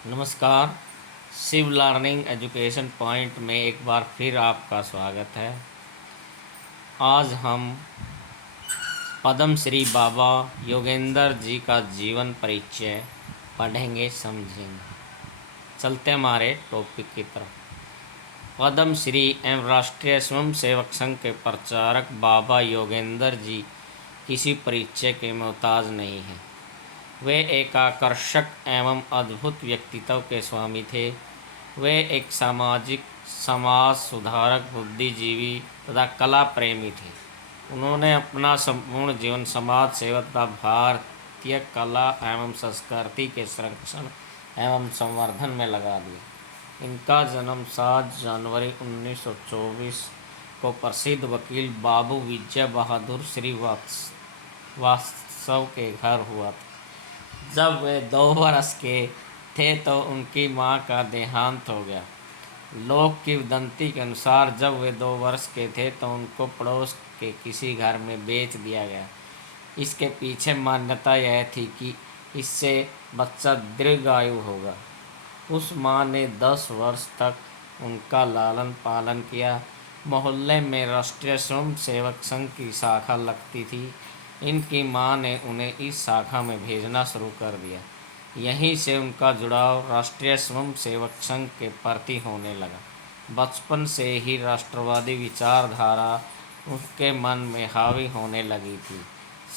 नमस्कार। Shiv learning education point में एक बार फिर आपका स्वागत है। आज हम पद्म श्री बाबा योगेंद्र जी का जीवन परिचय पढ़ेंगे, समझेंगे। चलते हमारे टॉपिक की तरफ। पद्म श्री एवं राष्ट्रीय स्वयं सेवक संघ के प्रचारक बाबा योगेंद्र जी किसी परिचय के मोहताज नहीं हैं। वे एक आकर्षक एवं अद्भुत व्यक्तित्व के स्वामी थे। वे एक समाज सुधारक, बुद्धिजीवी तथा कला प्रेमी थे। उन्होंने अपना संपूर्ण जीवन समाज सेवा तथा भारतीय कला एवं संस्कृति के संरक्षण एवं संवर्धन में लगा दिया। इनका जन्म 7 जनवरी 1924 को प्रसिद्ध वकील बाबू विजय बहादुर श्रीवास्तव के घर हुआ था। जब वे 2 वर्ष के थे तो उनकी मां का देहांत हो गया। लोक किंवदंती के अनुसार जब वे 2 वर्ष के थे तो उनको पड़ोस के किसी घर में बेच दिया गया। इसके पीछे मान्यता यह थी कि इससे बच्चा दीर्घायु होगा। उस मां ने 10 वर्ष तक उनका लालन पालन किया। मोहल्ले में राष्ट्रीय स्वयं सेवक संघ की शाखा लगती थी। इनकी मां ने उन्हें इस शाखा में भेजना शुरू कर दिया। यहीं से उनका जुड़ाव राष्ट्रीय स्वयं सेवक संघ के प्रति होने लगा। बचपन से ही राष्ट्रवादी विचारधारा उनके मन में हावी होने लगी थी।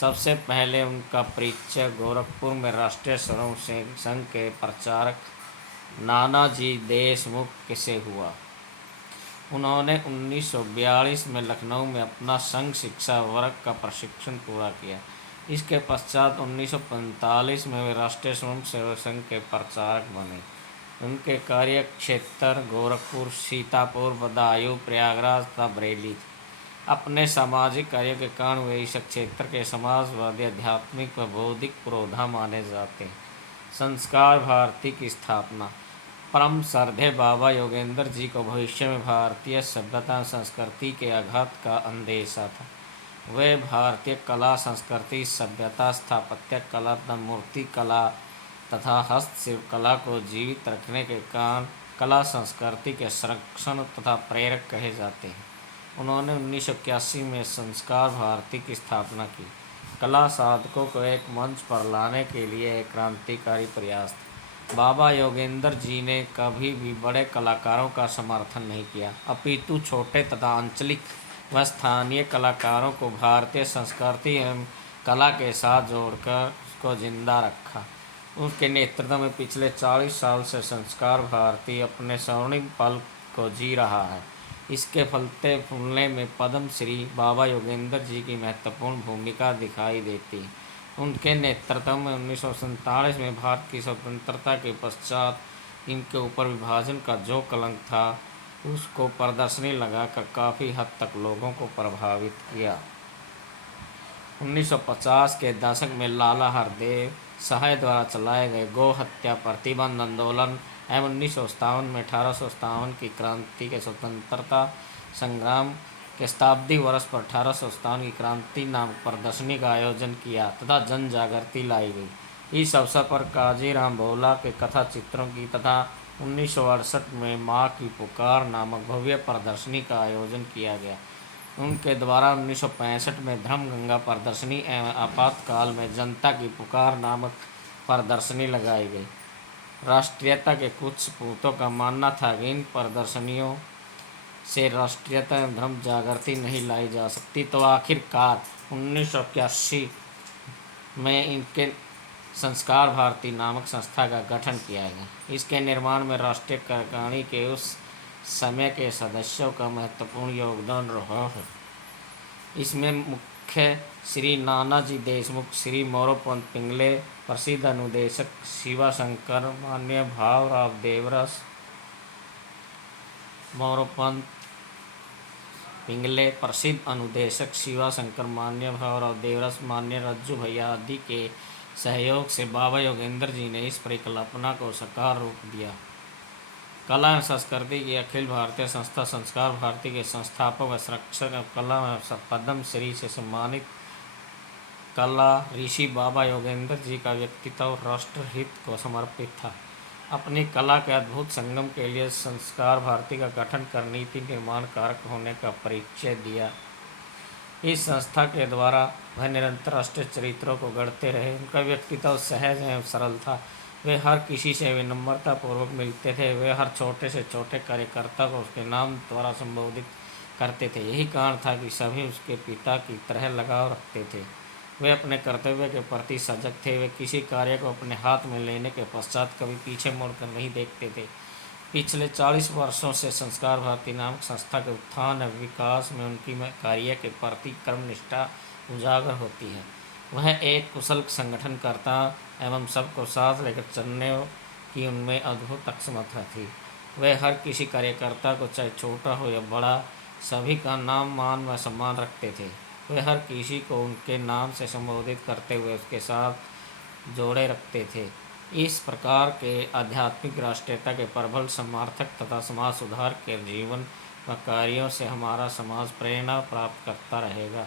सबसे पहले उनका परिचय गोरखपुर में राष्ट्रीय स्वयं सेवक संघ के प्रचारक नानाजी देशमुख से हुआ। उन्होंने 1942 में लखनऊ में अपना संघ शिक्षा वर्ग का प्रशिक्षण पूरा किया। इसके पश्चात 1945 में वे राष्ट्रीय स्वयं सेवक संघ के प्रचारक बने। उनके कार्य क्षेत्र गोरखपुर, सीतापुर, बदायूं, प्रयागराज तथा बरेली थे। अपने सामाजिक कार्यों के कारण वे इस क्षेत्र के समाजवादी, आध्यात्मिक व बौद्धिक पुरोधा माने जाते हैं। संस्कार भारती की स्थापना। परम श्रद्धेय बाबा योगेंद्र जी को भविष्य में भारतीय सभ्यता और संस्कृति के आघात का अंदेशा था। वे भारतीय कला, संस्कृति, सभ्यता, स्थापत्य कला तथा मूर्ति कला तथा हस्तशिल्प कला को जीवित रखने के कारण कला संस्कृति के संरक्षण तथा प्रेरक कहे जाते हैं। उन्होंने 1981 में संस्कार भारती की स्थापना की। कला साधकों को एक मंच पर लाने के लिए एक क्रांतिकारी प्रयास था। बाबा योगेंद्र जी ने कभी भी बड़े कलाकारों का समर्थन नहीं किया, अपितु छोटे तथा आंचलिक व स्थानीय कलाकारों को भारतीय संस्कृति एवं कला के साथ जोड़कर उसको जिंदा रखा। उनके नेतृत्व में पिछले 40 साल से संस्कार भारती अपने स्वर्णिम पल को जी रहा है। इसके फलते फूलने में पद्म श्री बाबा योगेंद्र जी की महत्वपूर्ण भूमिका दिखाई देती है। उनके नेतृत्व में 1947 में भारत की स्वतंत्रता के पश्चात इनके ऊपर विभाजन का जो कलंक था उसको प्रदर्शनी लगाकर काफ़ी हद तक लोगों को प्रभावित किया। 1950 के दशक में लाला हरदेव सहाय द्वारा चलाए गए गौ हत्या प्रतिबंध आंदोलन एवं 1957 में 1857 की क्रांति के स्वतंत्रता संग्राम के शताब्दी वर्ष पर 1857 की क्रांति नामक प्रदर्शनी का आयोजन किया तथा जन जागृति लाई गई। इस अवसर पर काजीराम भोला के कथा चित्रों की तथा 1968 में माँ की पुकार नामक भव्य प्रदर्शनी का आयोजन किया गया। उनके द्वारा 1965 में धर्म गंगा प्रदर्शनी एवं आपातकाल में जनता की पुकार नामक प्रदर्शनी लगाई गई। राष्ट्रीयता के कुछ सपूतों का मानना था कि इन प्रदर्शनियों से राष्ट्रीयता एवं धर्म जागृति नहीं लाई जा सकती, तो आखिरकार 1981 में इनके संस्कार भारती नामक संस्था का गठन किया गया। इसके निर्माण में राष्ट्रीय कार्यकारिणी के उस समय के सदस्यों का महत्वपूर्ण योगदान रहा है। इसमें मुख्य श्री नानाजी देशमुख, श्री मोरोपंत पिंगले, प्रसिद्ध अनुदेशक शिवाशंकर, माननीय भावराव देवरस, मोरोपंत पिंगले, प्रसिद्ध अनुदेशक शिवाशंकर, माननीय भावराव देवरस, माननीय रज्जू भैया आदि के सहयोग से बाबा योगेंद्र जी ने इस परिकल्पना को साकार रूप दिया। कला एवं संस्कृति की अखिल भारतीय संस्था संस्कार भारती के संस्थापक व संरक्षक कला एवं पद्म श्री से सम्मानित कला ऋषि बाबा योगेंद्र जी का व्यक्तित्व राष्ट्रहित को समर्पित था। अपनी कला के अद्भुत संगम के लिए संस्कार भारती का गठन कर नीति निर्माण कारक होने का परिचय दिया। इस संस्था के द्वारा वह निरंतर राष्ट्रीय चरित्रों को गढ़ते रहे। उनका व्यक्तित्व सहज एवं सरल था। वे हर किसी से विनम्रता पूर्वक मिलते थे। वे हर छोटे से छोटे कार्यकर्ता को उसके नाम द्वारा संबोधित करते थे। यही कारण था कि सभी उसके पिता की तरह लगाव रखते थे। वे अपने कर्तव्य के प्रति सजग थे। वे किसी कार्य को अपने हाथ में लेने के पश्चात कभी पीछे मुड़कर नहीं देखते थे। पिछले 40 वर्षों से संस्कार भारती नामक संस्था के उत्थान एवं विकास में उनकी कार्य के प्रति कर्मनिष्ठा उजागर होती है। वह एक कुशल संगठनकर्ता एवं सबको साथ लेकर चलने की उनमें अद्भुत क्षमता थी। वे हर किसी कार्यकर्ता को, चाहे छोटा हो या बड़ा, सभी का नाम मान व सम्मान रखते थे। वे हर किसी को उनके नाम से संबोधित करते हुए उसके साथ जोड़े रखते थे। इस प्रकार के आध्यात्मिक राष्ट्रीयता के प्रबल समर्थक तथा समाज सुधार के जीवन व कार्यों से हमारा समाज प्रेरणा प्राप्त करता रहेगा।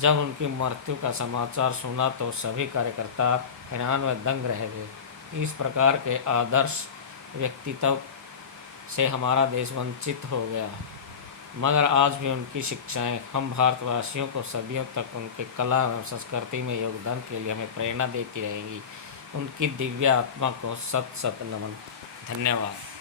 जब उनकी मृत्यु का समाचार सुना तो सभी कार्यकर्ता हैरान व दंग रह गए। इस प्रकार के आदर्श व्यक्तित्व से हमारा देश वंचित हो गया, मगर आज भी उनकी शिक्षाएं हम भारतवासियों को सदियों तक उनके कला एवं संस्कृति में योगदान के लिए हमें प्रेरणा देती रहेंगी। उनकी दिव्य आत्मा को सत सत नमन। धन्यवाद।